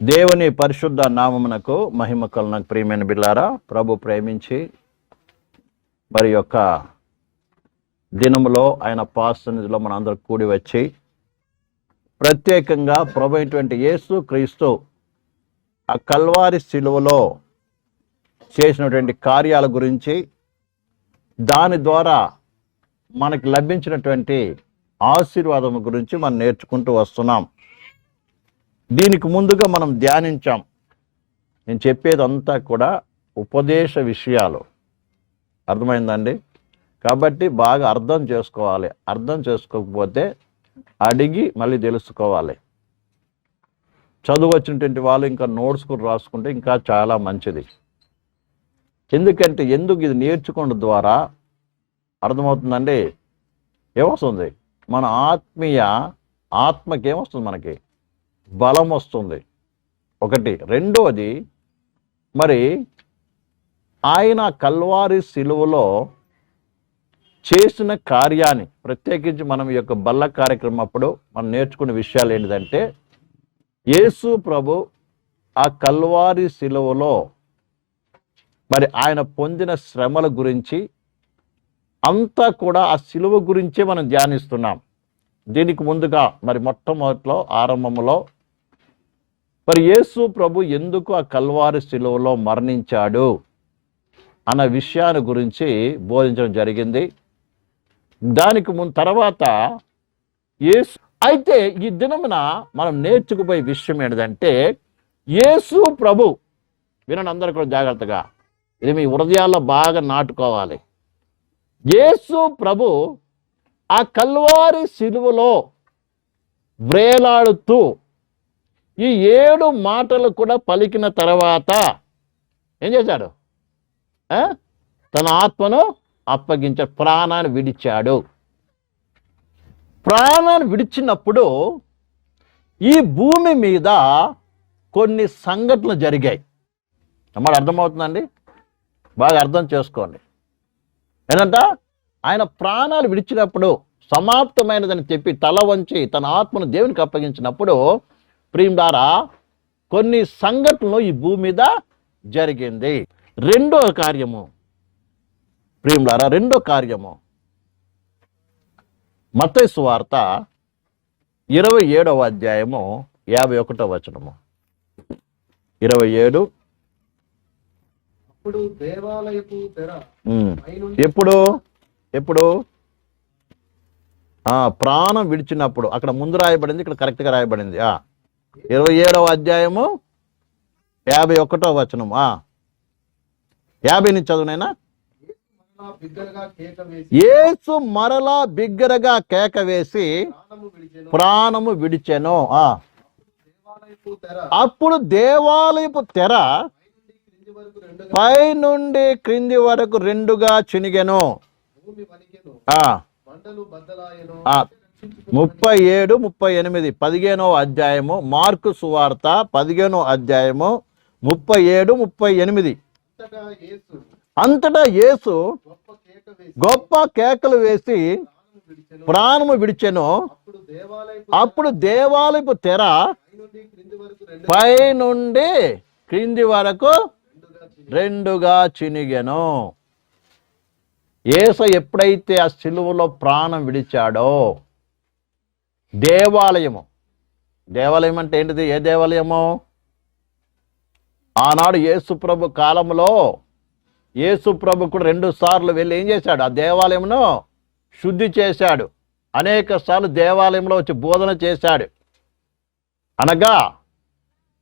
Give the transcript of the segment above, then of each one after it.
దేవుని పరిశుద్ధ నామమునకు మహిమ కలుగును. ప్రియమైన బిడ్డలారా, ప్రభు ప్రేమించి మరి యొక్క దినములో ఆయన పాసన్నిధిలో మన అందరూ కూడి వచ్చి ప్రత్యేకంగా ప్రభు అయినటువంటి యేసు క్రీస్తు ఆ కల్వారి శిలువలో చేసినటువంటి కార్యాల గురించి, దాని ద్వారా మనకి లభించినటువంటి ఆశీర్వాదం గురించి మనం నేర్చుకుంటూ వస్తున్నాం. దీనికి ముందుగా మనం ధ్యానించాం. నేను చెప్పేదంతా కూడా ఉపదేశ విషయాలు, అర్థమైందండి? కాబట్టి బాగా అర్థం చేసుకోవాలి. అర్థం చేసుకోకపోతే అడిగి మళ్ళీ తెలుసుకోవాలి. చదువు వచ్చినటువంటి వాళ్ళు ఇంకా నోట్స్ కూడా రాసుకుంటే ఇంకా చాలా మంచిది. ఎందుకంటే ఎందుకు ఇది నేర్చుకోవడం ద్వారా అర్థమవుతుందండి, ఏమొస్తుంది? మన ఆత్మకి ఏమొస్తుంది? మనకి బలం వస్తుంది. ఒకటి. రెండోది, మరి ఆయన కల్వారి శిలువలో చేసిన కార్యాన్ని ప్రత్యేకించి మనం ఈ యొక్క బల్ల కార్యక్రమం అప్పుడు మనం నేర్చుకునే విషయాలు ఏంటిదంటే, యేసు ప్రభు ఆ కల్వారి శిలువలో మరి ఆయన పొందిన శ్రమల గురించి అంతా కూడా ఆ శిలువ గురించే మనం ధ్యానిస్తున్నాం. దీనికి ముందుగా మరి మొట్టమొదటిలో ఆరంభంలో మరి యేసు ప్రభు ఎందుకు ఆ కల్వారి శిలువలో మరణించాడు అన్న విషయాన్ని గురించి బోధించడం జరిగింది. దానికి తర్వాత యేసు అయితే ఈ దినమున మనం నేర్చుకుపోయే విషయం ఏంటంటే, యేసు ప్రభు, వినండి అందరూ కూడా జాగ్రత్తగా, ఇది మీ హృదయాల్లో బాగా నాటుకోవాలి. యేసు ప్రభు ఆ కల్వారి శిలువలో వ్రేలాడుతూ ఈ 7 మాటలు కూడా పలికిన తర్వాత ఏం చేశాడు? తన ఆత్మను అప్పగించాడు, ప్రాణాన్ని విడిచాడు. ప్రాణాన్ని విడిచినప్పుడు ఈ భూమి మీద కొన్ని సంఘటనలు జరిగాయి. అమ్మ అర్థమవుతుందండి? బాగా అర్థం చేసుకోండి. ఏంటంట, ఆయన ప్రాణాలు విడిచినప్పుడు సమాప్తమైనదని చెప్పి తల వంచి తన ఆత్మను దేవునికి అప్పగించినప్పుడు ప్రియులారా కొన్ని సంఘటనలు ఈ భూమి మీద జరిగింది. రెండో కార్యము ప్రియులారా, రెండో కార్యము మత్తయి సువార్త 27వ అధ్యాయము 51వ వచనము. 27. ఎప్పుడు ప్రాణం విడిచినప్పుడు. అక్కడ ముందు రాయబడింది, ఇక్కడ కరెక్ట్గా రాయబడింది. 27వ అధ్యాయము 51వ వచనం. 50 నుంచి చదువునైనా. యేసు మరలా బిగ్గరగా కేక వేసి ప్రాణము విడిచెను. అప్పుడు దేవాలయపు తెర పై నుండి క్రింది వరకు 2గా చినిగెను. 37, 38, 15వ అధ్యాయము మార్కు సువార్త 15వ అధ్యాయము 37, 38. అంతటా యేసు గొప్ప కేకలు వేసి ప్రాణము విడిచెను. అప్పుడు దేవాలయపు తెర పై నుండి క్రింది వరకు 2గా చినిగెను. యేసు ఎప్పుడైతే ఆ శిలువలో ప్రాణం విడిచాడో, దేవాలయం అంటే ఏంటిది? ఏ దేవాలయము? ఆనాడు యేసు ప్రభు కాలంలో యేసు ప్రభు కూడా 2 సార్లు వెళ్ళి ఏం చేశాడు? ఆ దేవాలయమును శుద్ధి చేశాడు. అనేక సార్లు దేవాలయంలో వచ్చి బోధన చేశాడు. అనగా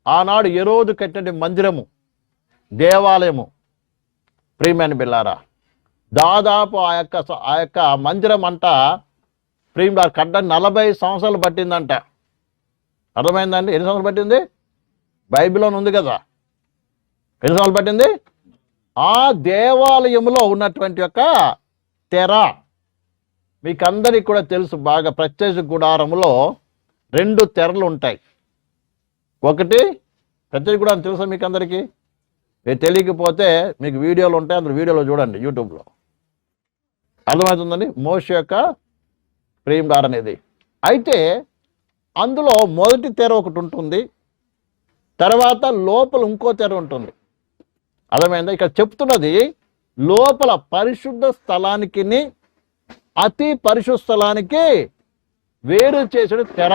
ఆనాడు హెరోదు కట్టిన మందిరము, దేవాలయము. ప్రియమైన బిడ్డలారా, దాదాపు ఆ యొక్క మందిరం అంట ప్రియులారా కట్ట 40 సంవత్సరాలు పట్టిందంట. అర్థమైందండి? ఎన్ని సంవత్సరాలు పట్టింది? బైబిల్లో ఉంది కదా. ఎన్ని సంవత్సరాలు పట్టింది? ఆ దేవాలయంలో ఉన్నటువంటి యొక్క తెర మీకు అందరికీ కూడా తెలుసు బాగా. ప్రత్యక్ష గుడారంలో 2 తెరలు ఉంటాయి. ఒకటి ప్రత్యక్ష గుడారం తెలుసా మీకు అందరికీ? మీరు తెలియకపోతే మీకు వీడియోలు ఉంటాయి, అందులో వీడియోలో చూడండి యూట్యూబ్లో, అర్థమవుతుందండి. మోషే యొక్క ప్రేమదార అనేది. అయితే అందులో మొదటి తెర ఒకటి ఉంటుంది, తర్వాత లోపల ఇంకో తెర ఉంటుంది. అర్థమైందా? ఇక్కడ చెప్తున్నది లోపల పరిశుద్ధ స్థలానికి అతి పరిశుద్ధ స్థలానికి వేరు చేసిన తెర.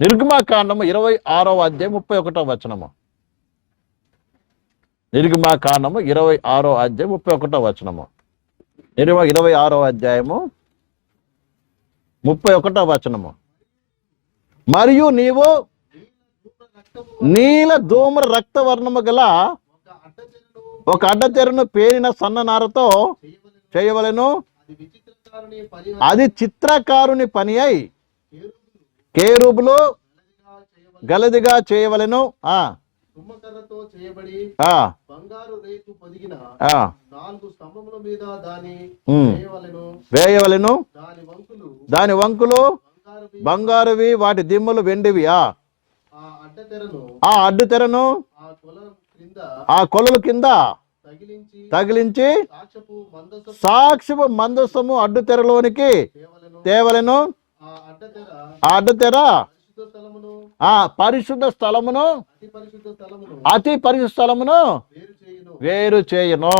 నిర్గమాకాండము 26వ అధ్యాయం 31వ వచనము. నిర్గమాకాండము 26వ అధ్యాయం 31వ వచనము. 26వ అధ్యాయము 31వ వచనము. మరియు నీవు నీల ధూమ్ర రక్తవర్ణము గల ఒక అడ్డతెరను పేరిన సన్ననారతో చేయవలెను. అది చిత్రకారుని పని అయి కేరూబులు గలదిగా చేయవలెను. వేయవలెను. దాని వంకులు బంగారువి, వాటి దిమ్ములు వెండివి. ఆ అడ్డు తెరను ఆ కొలల కింద తగిలించి సాక్షపు మందసము అడ్డు తెరలోనికి తేవలెను. ఆ అడ్డు తెర ఆ పరిశుద్ధ స్థలమును అతి పరిశుద్ధ స్థలమును వేరు చేయును.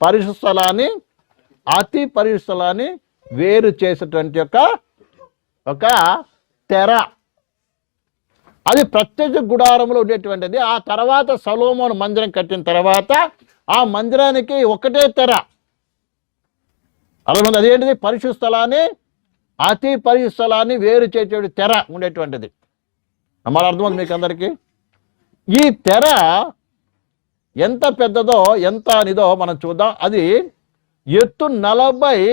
పరిశుద్ధ స్థలాన్ని అతి పరిశుద్ధ స్థలాన్ని వేరు చేసేటువంటి ఒక తెర. అది ప్రత్యక్ష గుడారంలో ఉండేటువంటిది. ఆ తర్వాత సొలొమోను మందిరం కట్టిన తర్వాత ఆ మందిరానికి ఒకటే తెర. అర్థమైంది? అదేంటిది? పరిశుద్ధ స్థలాన్ని అతి పరిశుద్ధ స్థలాన్ని వేరు చేసేటువంటి తెర ఉండేటువంటిది. మరి అర్థమైంది మీకు అందరికీ? ఈ తెర ఎంత పెద్దదో ఎంత అనిదో మనం చూద్దాం. అది ఎత్తు 40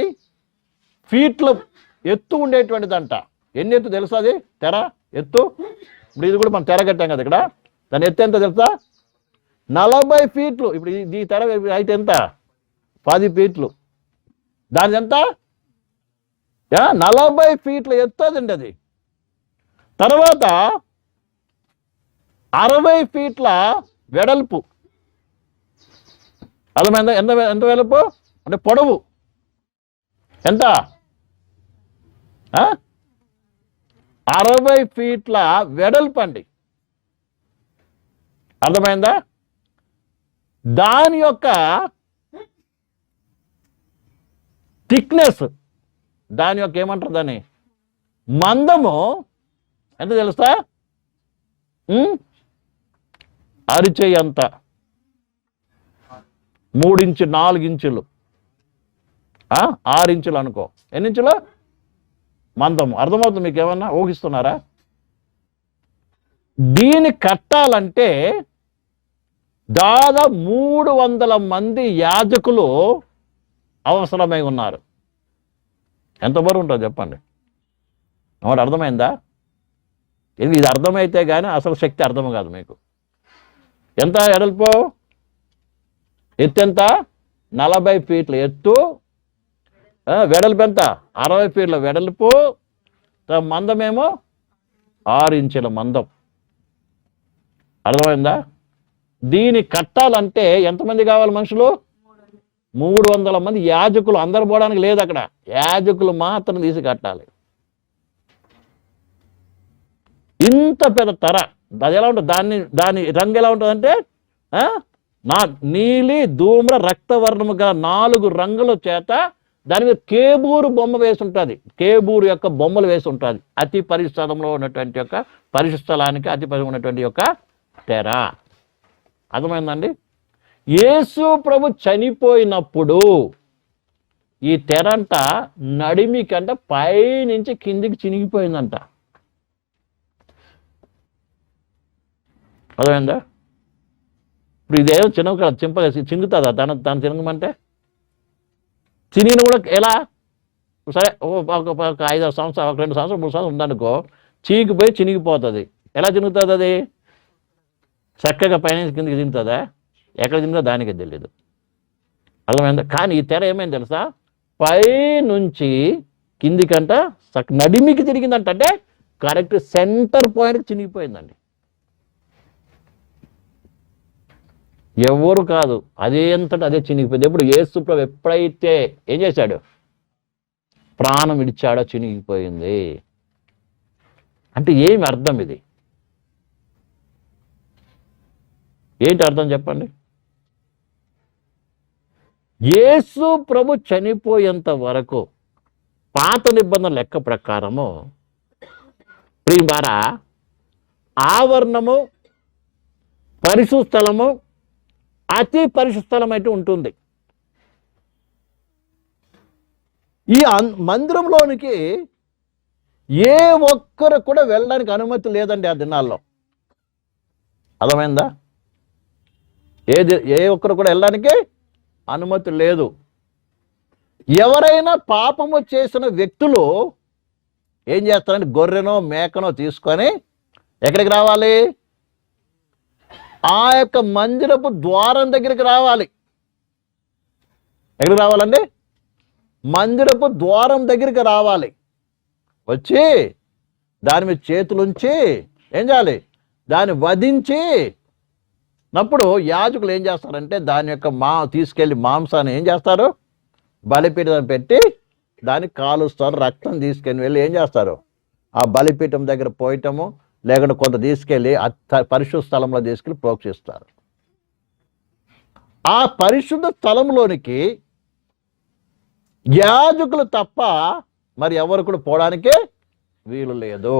ఫీట్ల ఎత్తు ఉండేటువంటిదంట. ఎన్ని ఎత్తు తెలుసా? అది తెర ఎత్తు. ఇప్పుడు ఇది కూడా మనం తెర కట్టాం కదా, ఇక్కడ దాని ఎత్తు ఎంత తెలుసా? 40 ఫీట్లు. ఇప్పుడు ఈ తెర అయితే ఎంత? 10 ఫీట్లు. దాని ఎంత? 40 ఫీట్ల ఎత్తు అదండి అది. తర్వాత 60 ఫీట్ల వెడల్పు. అర్థమైందా? ఎంత ఎంత వెడల్పు అంటే పొడవు ఎంత? 60 ఫీట్ల వెడల్పు అండి. అర్థమైందా? దాని యొక్క థిక్నెస్, దాని యొక్క ఏమంటారు దాన్ని, మందము ఎంత తెలుసా? అరిచేయి అంత, 3 ఇంచు 4 ఇంచులు, 6 ఇంచులు అనుకో. ఎన్ని ఇంచులు మందము? అర్థమవుతుంది మీకు? ఏమన్నా ఊహిస్తున్నారా? దీన్ని కట్టాలంటే దాదాపు 300 మంది యాజకులు అవసరమై ఉన్నారు. ఎంత బరువు ఉంటుంది చెప్పండి? మరి అర్థమైందా? ఇది అర్థమైతే కానీ అసలు శక్తి అర్థం కాదు మీకు. ఎంత ఎడల్పు? ఎత్తు ఎంత? 40 ఫీట్ల ఎత్తు. వెడల్పు ఎంత? 60 ఫీట్ల వెడల్పు. మందమేమో 6 ఇంచుల మందం. అర్థమైందా? దీన్ని కట్టాలంటే ఎంతమంది కావాలి మనుషులు? 300 మంది యాజకులు. అందరు పోవడానికి లేదు అక్కడ, యాజకులు మాత్రం తీసి కట్టాలి. ఇంత పెద్ద తెర. అది ఎలా ఉంటుంది? దాని రంగు ఎలా ఉంటుందంటే నీలి ధూమ్ర రక్తవర్ణము గల 4 రంగుల చేత దాని మీద కేబూరు బొమ్మ వేసి ఉంటుంది. కేబూరు యొక్క బొమ్మలు వేసి ఉంటుంది. అతి పరిశుద్ధంలో ఉన్నటువంటి యొక్క పరిశుద్ధ స్థలానికి అతి పరిశుద్ధంగా ఉన్నటువంటి యొక్క తెర. అర్థమైందండి? యేసు ప్రభు చనిపోయినప్పుడు ఈ తెరంట నడిమి కంటే పైనుంచి కిందికి చినిగిపోయిందంట. అర్థమైందా? ఇప్పుడు ఇదేమో చిన్న చింగుతుందా? దాన్ని చినగమంటే చినిగిన కూడా ఎలా? సరే ఒక 5 సంవత్సరాలు, 2 సంవత్సరాలు 3 సంవత్సరాలు ఉందనుకో, చీకిపోయి చినిగిపోతుంది. ఎలా చినుగుతుంది అది? చక్కగా పైన కిందకి తింటుందా? ఎక్కడ తింటుందో దానికే తెలియదు. అర్థమైందా? కానీ ఈ తెర ఏమైంది తెలుసా? పైనుంచి కిందికంట నడిమికి తిరిగిందంట. అంటే కరెక్ట్ సెంటర్ పాయింట్కి చినిగిపోయిందండి. ఎవరు కాదు, అదే అంతటా అదే చినిగిపోయింది. ఎప్పుడు యేసు ప్రభు ఎప్పుడైతే ఏం చేశాడు? ప్రాణం విడిచాడో చినిగిపోయింది. అంటే ఏమి అర్థం ఇది? ఏంటి అర్థం చెప్పండి? యేసు ప్రభు చనిపోయేంత వరకు పాత నిబంధన లెక్క ప్రకారము ప్రియులారా ఆవరణము, పరిశుద్ధ స్థలము, అతి పరిశుద్ధ స్థలం అయితే ఉంటుంది. ఈ మందిరంలోనికి ఏ ఒక్కరు కూడా వెళ్ళడానికి అనుమతి లేదండి ఆ దినాల్లో. అర్థమైందా? ఏ ఒక్కరు కూడా వెళ్ళడానికి అనుమతి లేదు. ఎవరైనా పాపము చేసిన వ్యక్తులు ఏం చేస్తారంటే గొర్రెనో మేకనో తీసుకొని ఎక్కడికి రావాలి? ఆ యొక్క మందిరపు ద్వారం దగ్గరికి రావాలి. ఎక్కడికి రావాలండి? మందిరపు ద్వారం దగ్గరికి రావాలి. వచ్చి దాని మీద చేతులుంచి ఏం చేయాలి? దాన్ని వధించి నప్పుడు యాజకులు ఏం చేస్తారంటే దాని యొక్క తీసుకెళ్ళి మాంసాన్ని ఏం చేస్తారు? బలిపీఠం పెట్టి దాన్ని కాలుస్తారు. రక్తం తీసుకెళ్ళి వెళ్ళి ఏం చేస్తారు? ఆ బలిపీఠం దగ్గర పోయటము, లేకుంటే కొంత తీసుకెళ్ళి పరిశుద్ధ స్థలంలో తీసుకెళ్ళి ప్రోక్షిస్తారు. ఆ పరిశుద్ధ స్థలంలోనికి యాజకులు తప్ప మరి ఎవరు కూడా పోవడానికి వీలు లేదు.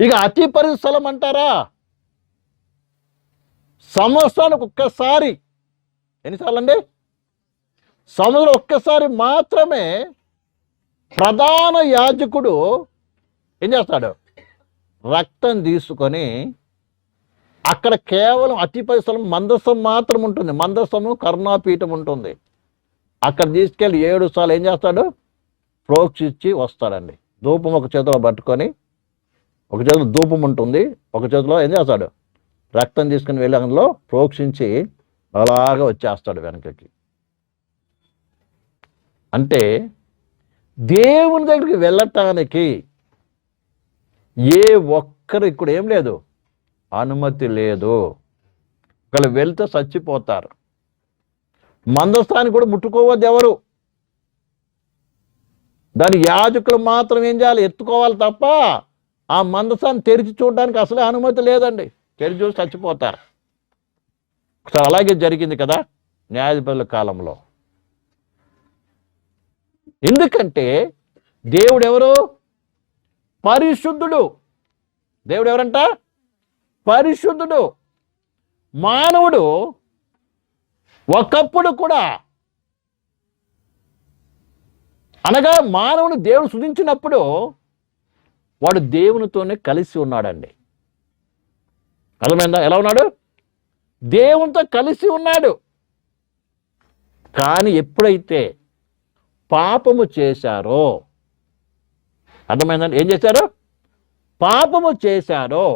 ఇక అతి పరిశుద్ధ స్థలం అంటారా? సంవత్సరానికి ఒక్కసారి, ఎన్నిసార్లు అండి? సంవత్సరం ఒక్కసారి మాత్రమే ప్రధాన యాజకుడు ఏం చేస్తాడు? రక్తం తీసుకొని అక్కడ కేవలం అతి పరిశుద్ధ మందసం మాత్రం ఉంటుంది. మందసము కరుణాపీఠం ఉంటుంది. అక్కడ తీసుకెళ్ళి 7 సార్లు ఏం చేస్తాడు? ప్రోక్షించి వస్తాడండి. ధూపం ఒక చేతిలో పట్టుకొని, ఒక చేతిలో ధూపం ఉంటుంది, ఒక చేతిలో ఏం చేస్తాడు? రక్తం తీసుకుని వెళ్ళి అందులో ప్రోక్షించి అలాగా వచ్చేస్తాడు వెనకకి. అంటే దేవుని దగ్గరికి వెళ్ళటానికి ఏ ఒక్కరు ఇక్కడ ఏం లేదు, అనుమతి లేదు. ఒకళ్ళు వెళ్తే చచ్చిపోతారు. మందస్థాన్ని కూడా ముట్టుకోవద్దు ఎవరు. దాని యాజకులు మాత్రం ఏం చేయాలి? ఎత్తుకోవాలి తప్ప ఆ మందస్థాన్ని తెరిచి చూడడానికి అసలే అనుమతి లేదండి. తెరిచి చూసి చచ్చిపోతారు. ఒకసారి అలాగే జరిగింది కదా న్యాయాధిపతుల కాలంలో. ఎందుకంటే దేవుడు ఎవరు? పరిశుద్ధుడు. దేవుడు ఎవరంట? పరిశుద్ధుడు. మానవుడు ఒకప్పుడు కూడా, అనగా మానవుడు దేవుడు సృజించినప్పుడు వాడు దేవునితోనే కలిసి ఉన్నాడండి. అర్థమైందా? ఎలా ఉన్నాడు? దేవునితో కలిసి ఉన్నాడు. కానీ ఎప్పుడైతే పాపము చేశారో, అర్థమైందండి? ఏం చేశారు? పాపము చేశారో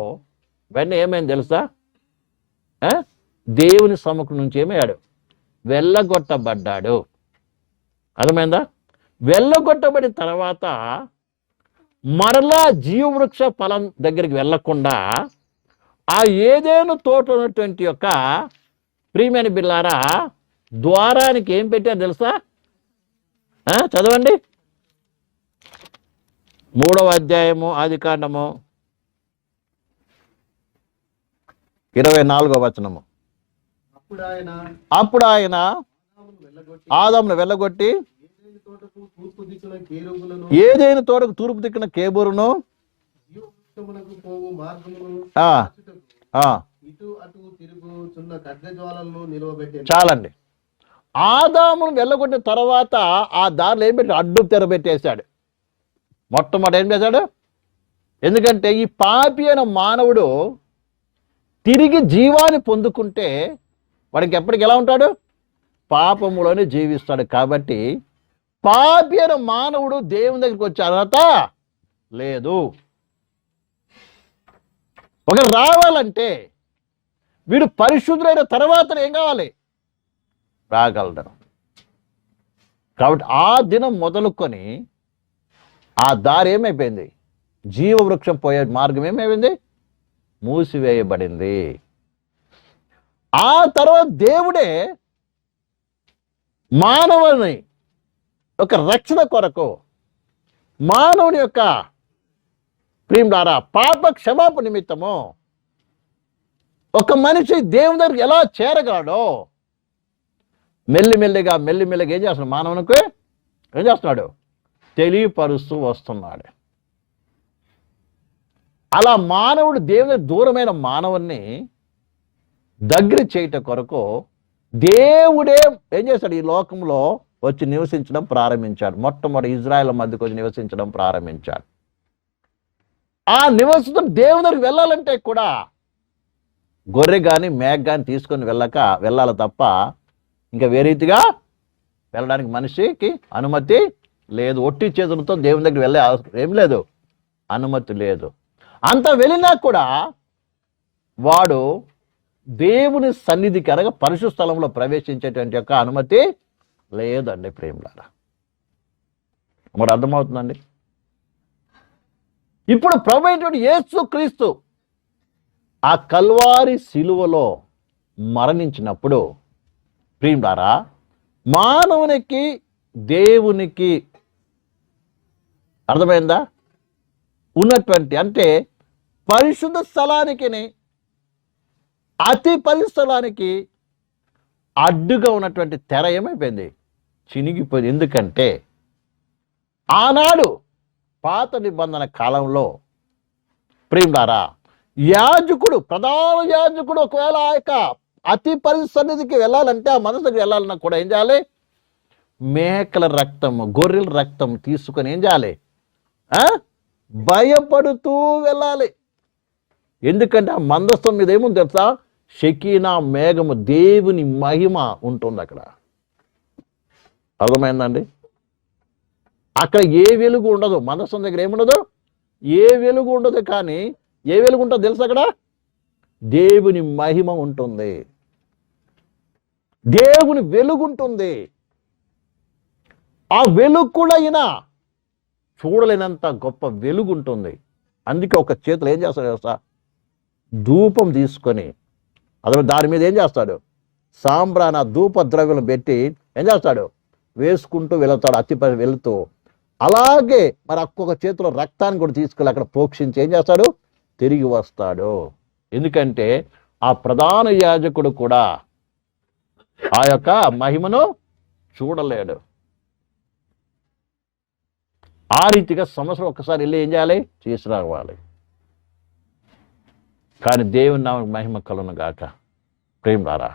వెంటనే ఏమైంది తెలుసా? దేవుని సముఖం నుంచి ఏమయ్యాడు? వెళ్ళగొట్టబడ్డాడు. అర్థమైందా? వెళ్ళగొట్టబడిన తర్వాత మరలా జీవవృక్ష ఫలం దగ్గరికి వెళ్ళకుండా ఆ ఏదేను తోట ఉన్నటువంటి యొక్క ప్రియమైన బిల్లారా ద్వారానికి ఏం పెట్టారు తెలుసా? చదవండి 3వ అధ్యాయము ఆదికాండము 24వ వచనము. అప్పుడు ఆయన ఆదామును వెళ్ళగొట్టి ఏదైనా తోటకు తూర్పు దిక్కున కేబూరును చాలండి. ఆదామును వెళ్ళగొట్టిన తర్వాత ఆ దారిలో ఏం పెట్టి అడ్డు తెరబెట్టేశాడు. మొట్టమొదటి ఏం చేశాడు? ఎందుకంటే ఈ పాపి అయిన మానవుడు తిరిగి జీవాన్ని పొందుకుంటే వాడికి ఎప్పటికి ఎలా ఉంటాడు? పాపములోనే జీవిస్తాడు. కాబట్టి పాపి అయిన మానవుడు దేవుని దగ్గరికి వచ్చే అర్హత లేదు. ఒకరు రావాలంటే వీడు పరిశుద్ధులైన తర్వాత ఏం కావాలి? రాగలడు. కాబట్టి ఆ దినం మొదలుకొని ఆ దారి ఏమైపోయింది? జీవవృక్షం పోయే మార్గం ఏమైపోయింది? మూసివేయబడింది. ఆ తర్వాత దేవుడే మానవుని ఒక రక్షణ కొరకు, మానవుని యొక్క ప్రియులారా, పాప క్షమాపణ నిమిత్తము ఒక మనిషి దేవుని దగ్గరికి ఎలా చేరగలడో మెల్లిమెల్లిగా ఏం చేస్తున్నాడు? మానవునికి ఏం చేస్తున్నాడు? తెలియపరుస్తూ వస్తున్నాడు. అలా మానవుడు దేవుని దూరమైన మానవుణ్ణి దగ్గర చేయటం కొరకు దేవుడే ఏం చేశాడు? ఈ లోకంలో వచ్చి నివసించడం ప్రారంభించాడు. మొట్టమొదటి ఇజ్రాయెల్ మధ్యకు వచ్చి నివసించడం ప్రారంభించాడు. ఆ నివసితం దేవుని దగ్గరికి వెళ్ళాలంటే కూడా గొర్రె కానీ మేక కానీ తీసుకొని వెళ్ళాలి తప్ప ఇంకా వేరే రీతిగా వెళ్ళడానికి మనిషికి అనుమతి లేదు. ఒట్టి చేతులతో దేవుని దగ్గర వెళ్ళే అవసరం ఏం లేదు, అనుమతి లేదు. అంత వెళ్ళినా కూడా వాడు దేవుని సన్నిధికి అనగా పరిశుద్ధ స్థలంలో ప్రవేశించేటువంటి యొక్క అనుమతి లేదండి ప్రేమలారా. మరి అర్థమవుతుందండి? ఇప్పుడు ప్రభు అయినటువంటి యేసుక్రీస్తు ఆ కల్వారి శిలువలో మరణించినప్పుడు ప్రియులారా, మానవునికి దేవునికి అర్థమైందా ఉన్నటువంటి అంటే పరిశుద్ధ స్థలానికి అతి పరిశుద్ధ స్థలానికి అడ్డుగా ఉన్నటువంటి తెర ఏమైపోయింది? చినిగిపోయింది. ఎందుకంటే ఆనాడు పాత నిబంధన కాలంలో ప్రియులారా, యాజకుడు, ప్రధాన యాజకుడు ఒకవేళ ఆ యొక్క అతి పరిశుద్ధ సన్నిధికి వెళ్ళాలంటే, ఆ మనసుకి వెళ్ళాలన్నా కూడా ఏం చేయాలి? మేకల రక్తం, గొర్రెల రక్తం తీసుకొని ఏం చేయాలి? భయపడుతూ వెళ్ళాలి. ఎందుకంటే ఆ మందస్థం మీద ఏముంది తెలుసా? షకీనా మేఘము, దేవుని మహిమ ఉంటుంది అక్కడ. అర్థమైందండి? అక్కడ ఏ వెలుగు ఉండదు. మందస్థం దగ్గర ఏముండదు, ఏ వెలుగు ఉండదు. కానీ ఏ వెలుగు ఉంటుందో తెలుసు? అక్కడ దేవుని మహిమ ఉంటుంది, దేవుని వెలుగుంటుంది. ఆ వెలుగు కూడా అయినా చూడలేనంత గొప్ప వెలుగు ఉంటుంది. అందుకే ఒక చేతులు ఏం చేస్తాడు తెలుసా? ధూపం తీసుకొని అతను దాని మీద ఏం చేస్తాడు? సాంబ్రాణ ధూప ద్రవ్యం పెట్టి ఏం చేస్తాడు? వేసుకుంటూ వెళతాడు, అతిపై వెళుతూ. అలాగే మరి ఒక్కొక్క చేతిలో రక్తాన్ని కూడా తీసుకెళ్ళి అక్కడ ప్రోక్షించి ఏం చేస్తాడు? తిరిగి వస్తాడు. ఎందుకంటే ఆ ప్రధాన యాజకుడు కూడా ఆ యొక్క మహిమను చూడలేడు. ఆ రీతిగా సంవత్సరం ఒక్కసారి వెళ్ళి ఏం చేయాలి? చేసి రావాలి. కానీ దేవుని నామమునకు మహిమ కలుగును గాక. ప్రేమలారా,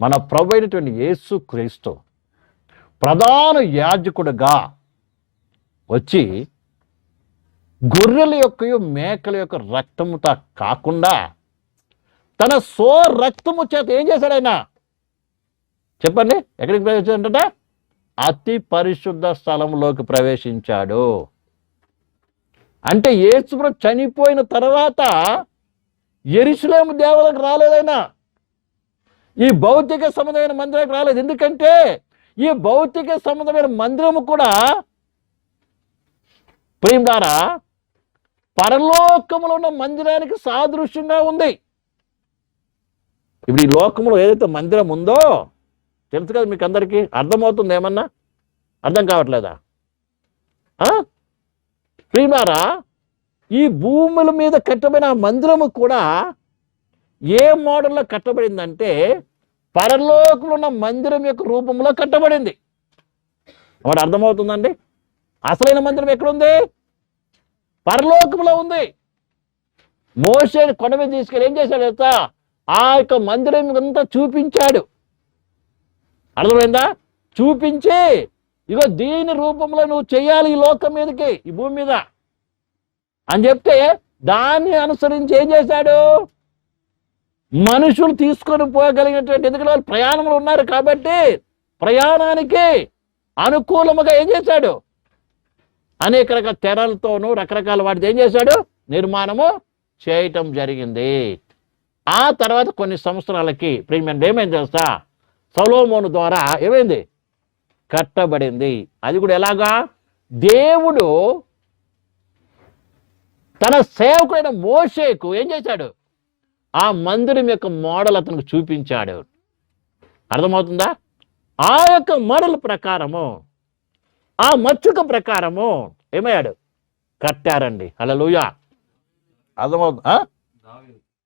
మన ప్రభు అయినటువంటి యేసుక్రీస్తు ప్రధాన యాజకుడుగా వచ్చి గొర్రెల యొక్క మేకల యొక్క రక్తముతో కాకుండా తన రక్తము చేత ఏం చేశాడు ఆయన? చెప్పండి, ఎక్కడికి ప్రవేశించాడంట? అతి పరిశుద్ధ స్థలంలోకి ప్రవేశించాడు. అంటే యేసు చనిపోయిన తర్వాత యెరూషలేము దేవాలయానికి రాలేదైనా, ఈ భౌతిక సంబంధమైన మందిరానికి రాలేదు. ఎందుకంటే ఈ భౌతిక సంబంధమైన మందిరము కూడా ప్రియులారా పరలోకములో ఉన్న మందిరానికి సాదృశ్యంగా ఉంది. ఇప్పుడు ఈ లోకంలో ఏదైతే మందిరం ఉందో తెలుసు కదా మీకు అందరికీ. అర్థమవుతుంది? ఏమన్నా అర్థం కావట్లేదా? ప్రియులారా, ఈ భూముల మీద కట్టబడిన మందిరము కూడా ఏ మోడల్లో కట్టబడిందంటే పరలోకంలో ఉన్న మందిరం యొక్క రూపంలో కట్టబడింది. వాడు అర్థమవుతుందండి? అసలైన మందిరం ఎక్కడుంది? పరలోకంలో ఉంది. మోషే కొండ మీద తీసుకెళ్ళి ఏం చేశాడు తెలుసా? ఆ యొక్క మందిరం అంతా చూపించాడు. అర్థమైందా? చూపించి ఇగో దీని రూపంలో నువ్వు చెయ్యాలి ఈ లోకం మీదకి, ఈ భూమి మీద అని చెప్తే దాన్ని అనుసరించి ఏం చేశాడు? మనుషులు తీసుకొని పోగలిగినటువంటి, ఎందుకంటే వాళ్ళు ప్రయాణంలో ఉన్నారు కాబట్టి ప్రయాణానికి అనుకూలముగా ఏం చేశాడు? అనేక రకాల తెరలతోనూ రకరకాల వాటితో ఏం చేశాడు? నిర్మాణము చేయటం జరిగింది. ఆ తర్వాత కొన్ని సంవత్సరాలకి ఏమైంది తెలుసా? సొలొమోను ద్వారా ఏమైంది? కట్టబడింది. అది కూడా ఎలాగా? దేవుడు తన సేవకుడైన మోషేకు ఏం చేశాడు? ఆ మందిరం యొక్క మోడల్ అతనికి చూపించాడు. అర్థమవుతుందా? ఆ యొక్క మోడల్ ప్రకారము, ఆ మచ్చుక ప్రకారము ఏమయ్యాడు? కట్టారండి. హల్లెలూయా. అర్థమవుతుందా?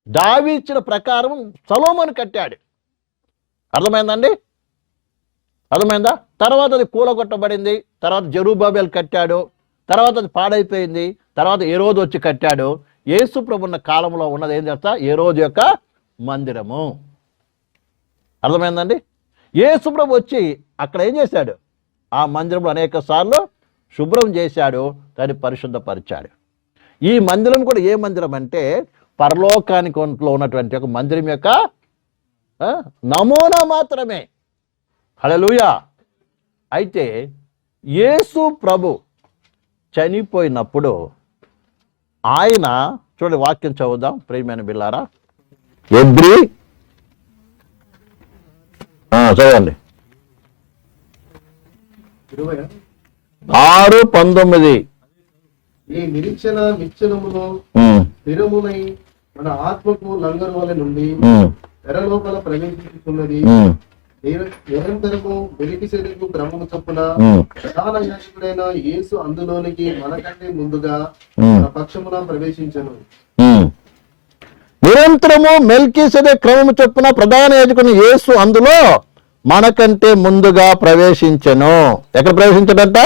దావీదు ఇచ్చిన ప్రకారం సొలొమోను కట్టాడు. అర్థమైందండి? అర్థమైందా? తర్వాత అది కూలగొట్టబడింది, తర్వాత జెరుబ్బాబెల్ కట్టాడు, తర్వాత అది పాడైపోయింది, తర్వాత హేరోదు వచ్చి కట్టాడు. యేసు ప్రభు ఉన్న కాలంలో ఉన్నది ఏం చేస్తా? హేరోదు యొక్క మందిరము. అర్థమైందండి? యేసు ప్రభు వచ్చి అక్కడ ఏం చేశాడు? ఆ మందిరంలో అనేక సార్లు శుభ్రం చేశాడు, దాన్ని పరిశుద్ధపరిచాడు. ఈ మందిరం కూడా ఏ మందిరం అంటే పరలోకానికి ఉన్నటువంటి ఒక మందిరం యొక్క నమూనా మాత్రమే. హల్లెలూయా. అయితే యేసు ప్రభు చనిపోయినప్పుడు ఆయన చూడండి, వాక్యం చదువుదాం ప్రియమైన బిల్లారా. ఎబ్రీ చదవండి 6:19. ఈ నిరీక్షణ నిశ్చలములో స్థిరమునై మన ఆత్మకు లంగరు వలె నుండి తెరలోపల ప్రవేశిస్తున్నది. నిరంతరము మెల్కీసెదెకు క్రమము చొప్పున ప్రధాన యాజకుడైన యేసు అందులోనికి మనకంటే ముందుగా మన పక్షమున ప్రవేశించెను. నిరంతరము మెల్కీసెదెకు క్రమము చొప్పున ప్రధాన యాజకుడైన యేసు అందులో మనకంటే ముందుగా ప్రవేశించెను. ఎక్కడ ప్రవేశించడంట?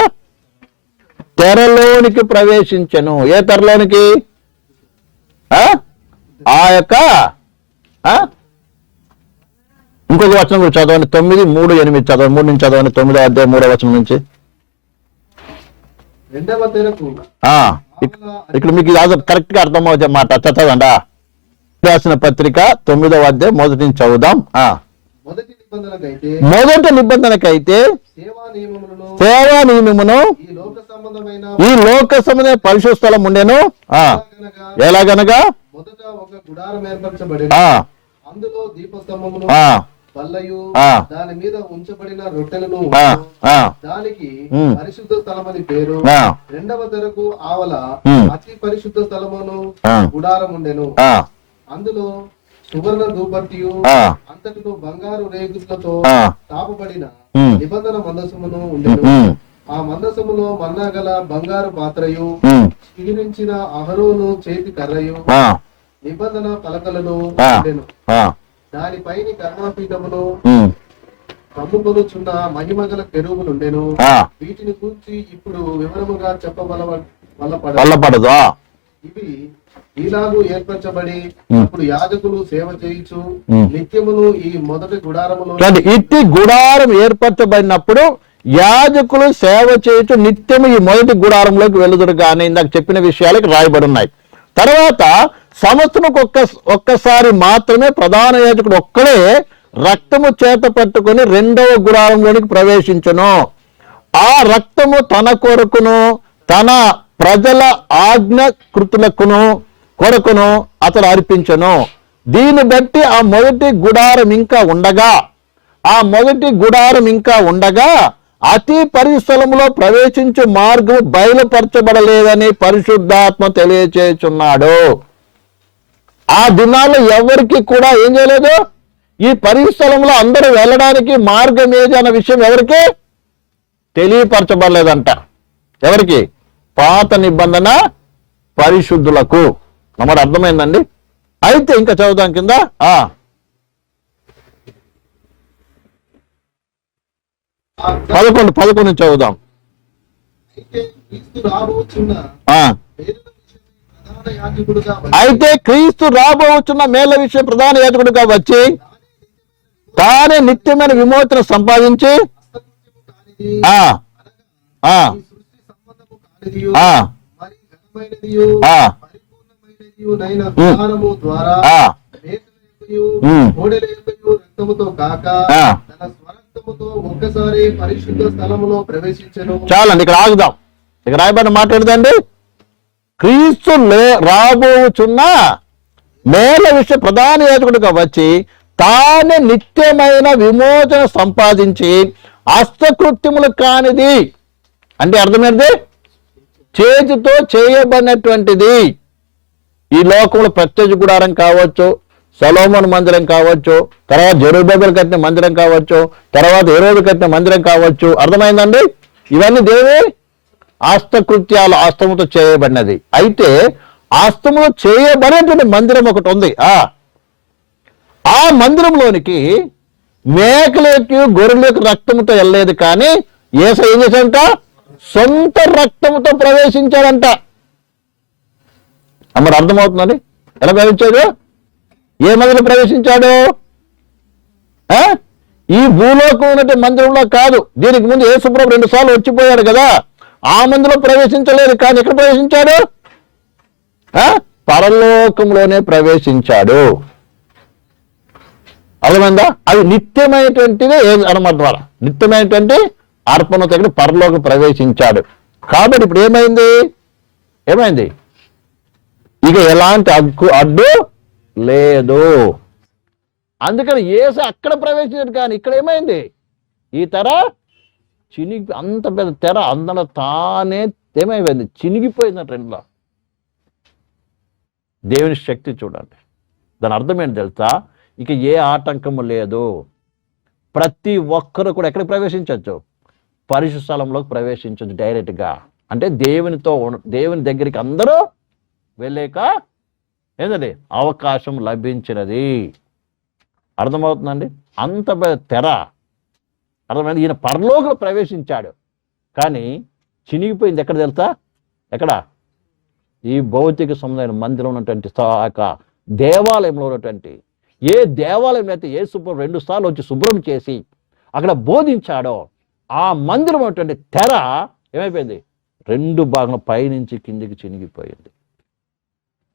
తెరలోనికి ప్రవేశించెను. ఏ తెరలోనికి? ఆ యొక్క ఇంకొక వచనం కూడా చదవండి, 9:3-8 చదవండి. 3 నుంచి చదవండి, 9వ అధ్యాయం 3వ వచనం నుంచి. ఇక్కడ మీకు కరెక్ట్ గా అర్థం అవుతుంది మాట. చదవండి. రాసిన పత్రిక 9వ అధ్యాయం 1 నుంచి చదువుదాం. మొదటి నిబంధనకైతే సేవా నియమమును ఈ లోక సంబంధమైన పరిశుద్ధ స్థలం ఉండేను. ఎలాగనగా అందులో దీపస్తంభమును పల్లయు దాని మీద ఉంచబడిన రొట్టెలను దానికి పరిశుద్ధ స్థలం అని పేరు. రెండవ తెరకు ఆవల అతి పరిశుద్ధ స్థలమును గుడారం ఉండెను. అందులో సువర్ణ ధూపర్తియు అంతటిలో బంగారు రేగులతో తాపబడిన నిబంధన మందసమును ఉండెను. ఆ మందసములో మన్నా గల బంగారు పాత్రయు చిగిరించిన అహరోను చేతి కర్రయు నిబంధన పలకలను ఉండెను. దానిపైని కర్మాపీఠమును కమ్ముకొనుచున్న మహిమగల కెరూబులు ఉండెను. వీటిని కూర్చి ఇప్పుడు వివరముగా చెప్పబలపడదు. ఇవి ఇలాగూ ఏర్పరచబడి అప్పుడు యాజకులు సేవ చేయించు నిత్యమును ఈ మొదటి గుడారములో. ఇట్టి గుడారం ఏర్పరచబడినప్పుడు యాజకులు సేవ చేయొచ్చు నిత్యము ఈ మొదటి గుడారంలోకి వెలుదురు కానీ ఇందాక చెప్పిన విషయాలకు రాయబడి ఉన్నాయి. తర్వాత సంవత్సరం ఒక్కసారి మాత్రమే ప్రధాన యాజకుడు ఒక్కడే రక్తము చేత పట్టుకొని రెండవ గుడారంలోనికి ప్రవేశించును. ఆ రక్తము తన కొరకును తన ప్రజల ఆజ్ఞకృతులకును కొరకును అతడు అర్పించను. దీన్ని బట్టి ఆ మొదటి గుడారం ఇంకా ఉండగా అతి పరిస్థలంలో ప్రవేశించు మార్గం బయలుపరచబడలేదని పరిశుద్ధాత్మ తెలియచేస్తున్నాడు. ఆ దినాల్లో ఎవరికి కూడా ఏం చేయలేదు, ఈ పరిస్థలంలో అందరూ వెళ్ళడానికి మార్గం ఏది అన్న విషయం ఎవరికి తెలియపరచబడలేదంట. ఎవరికి? పాత నిబంధన పరిశుద్ధులకు. మరి అర్థమైందండి? అయితే ఇంకా చదువుదాం కింద 11 చదువుదాం. అయితే క్రీస్తు రాబోచున్న మేళ్ల విషయం ప్రధాన యాజకుడిగా వచ్చి తానే నిత్యమైన విమోచన సంపాదించి ఒక్కసారి పరిశుద్ధ స్థలములో ప్రవేశించెను. చాలండి, ఇక్కడ ఆగుదాం. ఇక్కడ రాయబడిన మాట్లాడదండి. క్రీస్తు రాబోచున్న మేళ్ల విషయం ప్రధాన యాజకుడిగా వచ్చి తానే నిత్యమైన విమోచన సంపాదించి హస్తకృత్యములు కానిది అంటే అర్థమైనది చేతితో చేయబడినటువంటిది. ఈ లోకంలో ప్రత్యక్ష గుడారం కావచ్చు, సొలొమోను మందిరం కావచ్చు, తర్వాత జెరుబ్బాబెలు కట్టిన మందిరం కావచ్చు, తర్వాత హేరోదు కట్టిన మందిరం కావచ్చు. అర్థమైందండి? ఇవన్నీ దేవి హస్తకృత్యాలు, హస్తముతో చేయబడినది. అయితే హస్తములో చేయబడేటువంటి మందిరం ఒకటి ఉంది. ఆ మందిరంలోనికి మేకల యొక్క గొర్రెల యొక్క రక్తంతో వెళ్ళలేదు, కానీ యేసయ్య ఏం చేశాడంట? సొంత రక్తంతో ప్రవేశించాడంట. అమ్మడు అర్థమవుతుందండి? ఎలా ప్రవేశించాడు? ఏ మందిరం ప్రవేశించాడు? ఈ భూలోకం ఉన్నటువంటి మందిరంలో కాదు. దీనికి ముందు యేసుప్రభు 2 సార్లు వచ్చిపోయాడు కదా, ఆ మందిలో ప్రవేశించలేదు, కానీ ఎక్కడ ప్రవేశించాడు? పరలోకంలోనే ప్రవేశించాడు. అర్థమైందా? అది నిత్యమైనటువంటిదే అనమాట. ద్వారా నిత్యమైనటువంటి అర్పణతో ఇక్కడ పరలోకం ప్రవేశించాడు. కాబట్టి ఇప్పుడు ఏమైంది? ఇక ఎలాంటి అడ్డు లేదు. అందుకని యేసు అక్కడ ప్రవేశించాడు, కానీ ఇక్కడ ఏమైంది? ఈ తెర అంత పెద్ద తెర అందరూ తానే ఏమైపోయింది? చినిగిపోయింది రెండులో. దేవుని శక్తి చూడండి. దాని అర్థం ఏంటి తెలుసా? ఇక ఏ ఆటంకము లేదు. ప్రతి ఒక్కరు కూడా ఎక్కడికి ప్రవేశించవచ్చు? పరిశుద్ధ స్థలంలోకి ప్రవేశించవచ్చు డైరెక్ట్గా. అంటే దేవుని దగ్గరికి అందరూ వెళ్ళాక ఏంటండి అవకాశం లభించినది. అర్థమవుతుందండి? అంత పెద్ద తెర అర్థమైంది. ఈయన పరలోకంలో ప్రవేశించాడు, కానీ చినిగిపోయింది ఎక్కడ తెలుసా? ఎక్కడ? ఈ భౌతిక సముదాయ మందిరం ఉన్నటువంటి దేవాలయంలో ఉన్నటువంటి ఏ దేవాలయం అయితే యేసు 2 సార్లు వచ్చి శుభ్రం చేసి అక్కడ బోధించాడో ఆ మందిరం ఉన్నటువంటి తెర ఏమైపోయింది? 2 భాగం పైనుంచి కిందికి చినిగిపోయింది.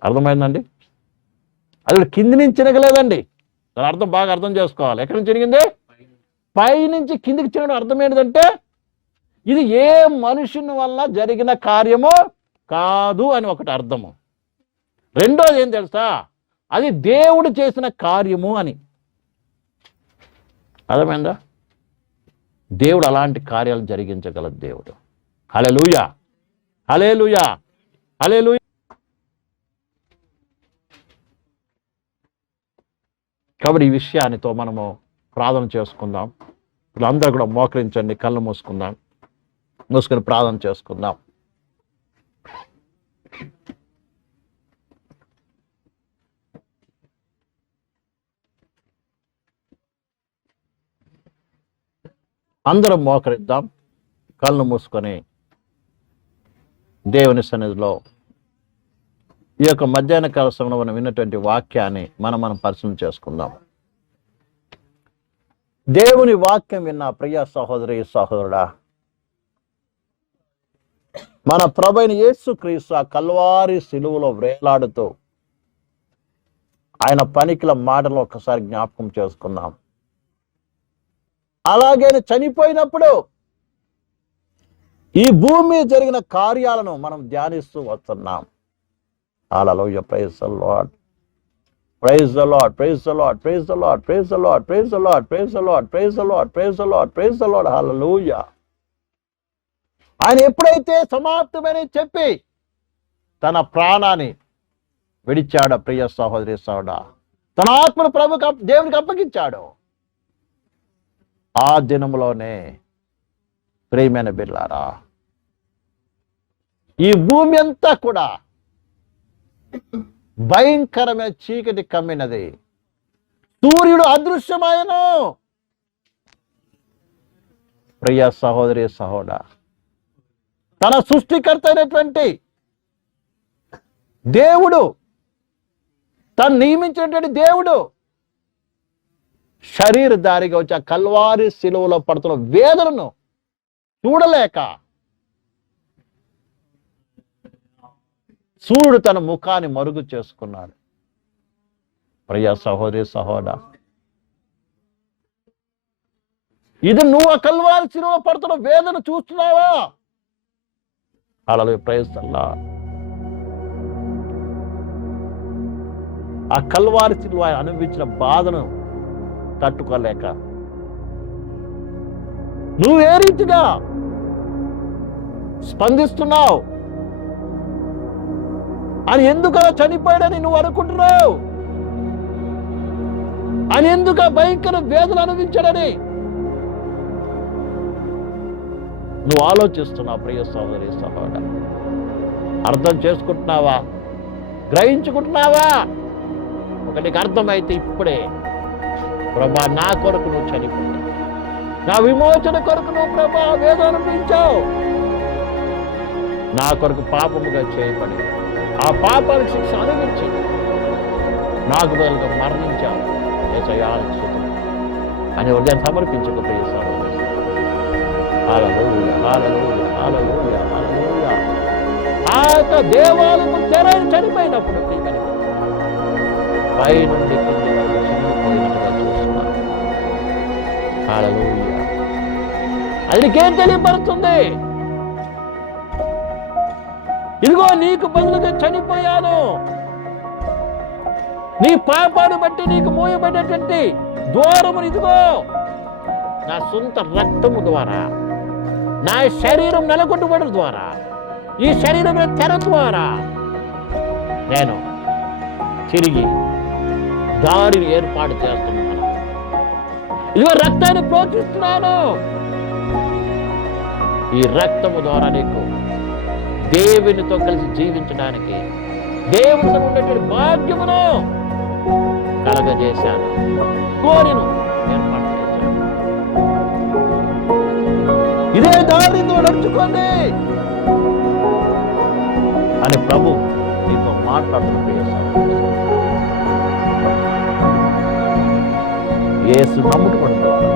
అర్థమైందండి? అది కింది నుంచి చినగలేదండి. దాని అర్థం బాగా అర్థం చేసుకోవాలి. ఎక్కడి నుంచి చినిగింది? పైనుంచి కిందికి చినగడం అర్థం ఏంటంటే ఇది ఏ మనుషుని వల్ల జరిగిన కార్యమో కాదు అని ఒకటి అర్థము. రెండోది ఏం తెలుసా? అది దేవుడు చేసిన కార్యము అని. అర్థమైందా? దేవుడు అలాంటి కార్యాలు జరిగించగల దేవుడు. హల్లెలూయా, హల్లెలూయా, హల్లెలూయా. కాబట్టి ఈ విషయానితో మనము ప్రార్థన చేసుకుందాం. అందరూ కూడా మోకరించండి, కళ్ళు మూసుకొని ప్రార్థన చేసుకుందాం. అందరం మోకరిద్దాం, కళ్ళు మూసుకొని దేవుని సన్నిధిలో ఈ యొక్క మధ్యాహ్న కాల సమయంలో మనం విన్నటువంటి వాక్యాన్ని మనం పరిశీలన చేసుకుందాం. దేవుని వాక్యం విన్న ప్రియ సహోదరి సహోదరుడా, మన ప్రభువైన యేసుక్రీస్తు ఆ కల్వారి శిలువలో వేలాడుతూ ఆయన పనికిల మాటలు ఒక్కసారి జ్ఞాపకం చేసుకుందాం. అలాగే చనిపోయినప్పుడు ఈ భూమి మీద జరిగిన కార్యాలను మనం ధ్యానిస్తూ వస్తున్నాం. Hallelujah, praise the lord, praise the lord, praise the lord, praise the lord, praise the lord, praise the lord, praise the lord, praise the lord, praise the lord, praise the lord. Hallelujah. ఆయన ఎప్పుడైతే సమాప్తమని చెప్పి తన ప్రాణాన్ని విడిచాడు, ప్రియ సహోదరి సహోదరుడా, తన ఆత్మను దేవునికి అప్పగించాడు. ఆ దినంలోనే ప్రియమైన బిడ్డలారా, ఈ భూమి అంతా కూడా భయంకరమైన చీకటి కమ్మినది. సూర్యుడు అదృశ్యమాయను. ప్రియ సహోదరి సహోదరా, తన సృష్టికర్త అయినటువంటి దేవుడు, తను నియమించినటువంటి దేవుడు శరీరధారిగా వచ్చి ఆ కల్వారి శిలువలో పడుతున్న వేదనను చూడలేక సూర్యుడు తన ముఖాన్ని మరుగు చేసుకున్నాడు. ప్రియ సహోదరి సహోదరా, ఇది నువ్వు ఆ కల్వారి శిలువలో పడుతున్న వేదన చూస్తున్నావా? హల్లెలూయా, ప్రైజ్ ది లార్డ్. ఆ కల్వారి శిలువ ఆయన అనుభవించిన బాధను తట్టుకోలేక నువ్వు ఏ రీతిగా స్పందిస్తున్నావు? అని ఎందుకు చనిపోయాడని నువ్వు అనుకుంటున్నావు? అని ఎందుకు భయంకర వేదన అనుభవించాడని నువ్వు ఆలోచిస్తున్నావు? ప్రియ సహోదరి సహోదరా, అర్థం చేసుకుంటున్నావా? గ్రహించుకుంటున్నావా? ఒకటికి అర్థమైతే ఇప్పుడే, ప్రభా నా కొరకు నువ్వు చనిపోయావు, నా విమోచన కొరకు నువ్వు ప్రభా వేదన అనిపించావు, నా కొరకు పాపముగా చేయబడి ఆ పాపానికి శిక్ష అనుభవించి నాకు బదులుగా మరణించావు యేసయ్యా అని హృదయాన్ని సమర్పించకపోయేసావు. హల్లెలూయా, హల్లెలూయా, హల్లెలూయా, హల్లెలూయా. ఆ యొక్క దేవాలయము తెరని చనిపోయినప్పుడు పై నుండి కింది వరకు చిన్నపోయినట్టుగా చూస్తున్నాను. హల్లెలూయా. అది నీకేం తెలియపరుస్తుంది? ఇదిగో నీకు బదులుగా చనిపోయాను, నీ పాపాన్ని బట్టి నీకు మోయబడేటువంటి ద్వారము ఇదిగో నా సొంత రక్తము ద్వారా, నా శరీరం నెలకొట్టుబడి ద్వారా, ఈ శరీరం తెర ద్వారా నేను తిరిగి దారిని ఏర్పాటు చేస్తున్నాను. ఇదిగో రక్తాన్ని ప్రోక్షిస్తున్నాను. ఈ రక్తము ద్వారా నీకు దేవునితో కలిసి జీవించడానికి, దేవునితో ఉండేటువంటి భాగ్యమును కలగజేశాను, కోరిను ఏర్పాటు చేశాను. ఇదే దారితో నడుచుకోండి అని ప్రభు నీతో మాట్లాడుతున్న ప్రియ సహోదరుడు. యేసు నమ్ముకుంటున్నాడు.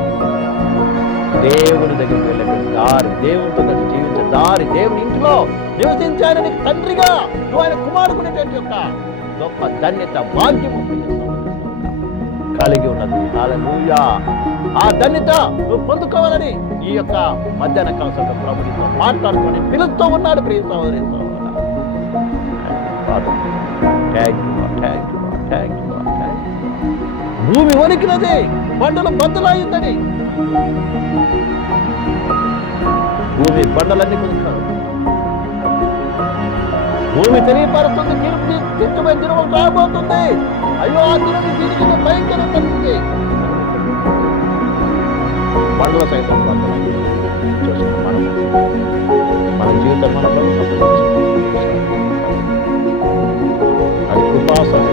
దేవుని దగ్గరికి వెళ్ళేటువంటి దారి, దేవునితో కలిసి జీవించే దారి, దేవుని ఇంట్లో నివసించాలని తండ్రిగా నువ్వు ఆయన కుమారుకునేటువంటి యొక్క గొప్ప ధన్యత, భాగ్యము కలిగి ఉన్నది. హల్లెలూయా. ఆ ధన్యత నువ్వు పొందుకోవాలని ఈ యొక్క మధ్యాహ్న కాలంలో ప్రభుత్వంతో మాట్లాడుకొని పిలుస్తూ ఉన్నాడు. ప్రియ సహోదరి భూమి వణికినది, బండలు బద్దలయ్యిందని. భూమి బండలన్నీ కుదురుతారు. భూమి తెలియపరుస్తుంది, తీర్పు తీర్చబోయే దినం రాబోతుంది. అయ్యో ఆ దినం తిరిగి భయంకరం కలిగింది. బండల సైతం మన జీవితం మన అది కృపాసనం.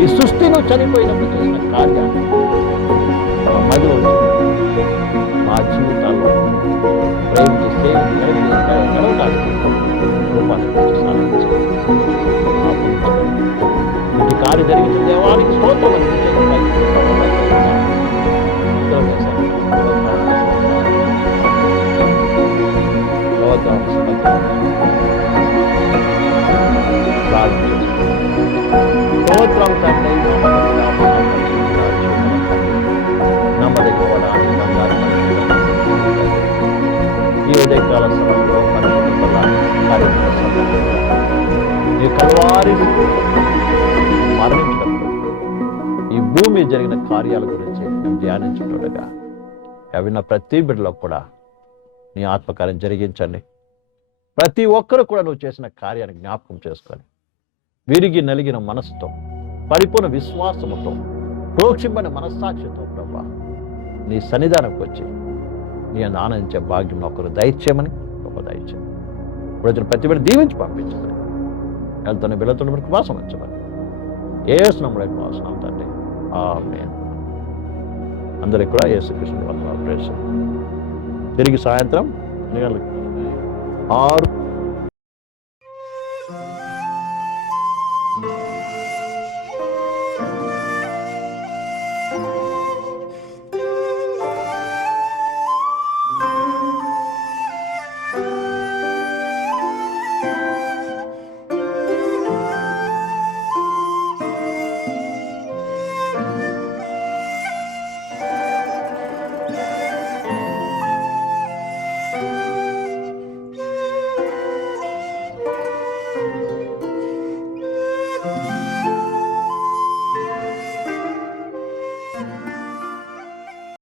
ఈ సృష్టిలో చనిపోయినప్పుడు చేసిన కార్యాన్ని మదిలో మా జీవితాల్లో ప్రేమించి సేవించి గడవడానికి ఇంటి కార్యం జరిగించిన దేవానికి స్తోత్రం. స్తోత్రం తండ్రి. ఈ ఉదయకాల సమయంలో ఈ కల్వారి మరణించినప్పుడు ఈ భూమి జరిగిన కార్యాల గురించి మేము ధ్యానించుండగా విన్న ప్రతి బిడ్డలో కూడా నీ ఆత్మకార్యం జరిగించండి. ప్రతి ఒక్కరు కూడా నువ్వు చేసిన కార్యాన్ని జ్ఞాపకం చేసుకొని విరిగి నలిగిన మనసుతో, పరిపూర్ణ విశ్వాసముతో, ప్రోక్షింపని మనస్సాక్షితో ప్రభా నీ సన్నిధానంకి వచ్చి నీ ఆనందించే భాగ్యం ఒకరు దయచేయమని ఒక దయచేయమని ఇప్పుడు ప్రతి బిడ్డ దీవించి పంపించమని వెళ్తున్న బిడ్డతో మనకు వాసం వచ్చమని ఏసునామములో వాసనం తండ్రి. ఆమేన్. అందరికి కూడా యేసుకృష్ణుని వందనాలు. ప్రేమ. తిరిగి సాయంత్రం 6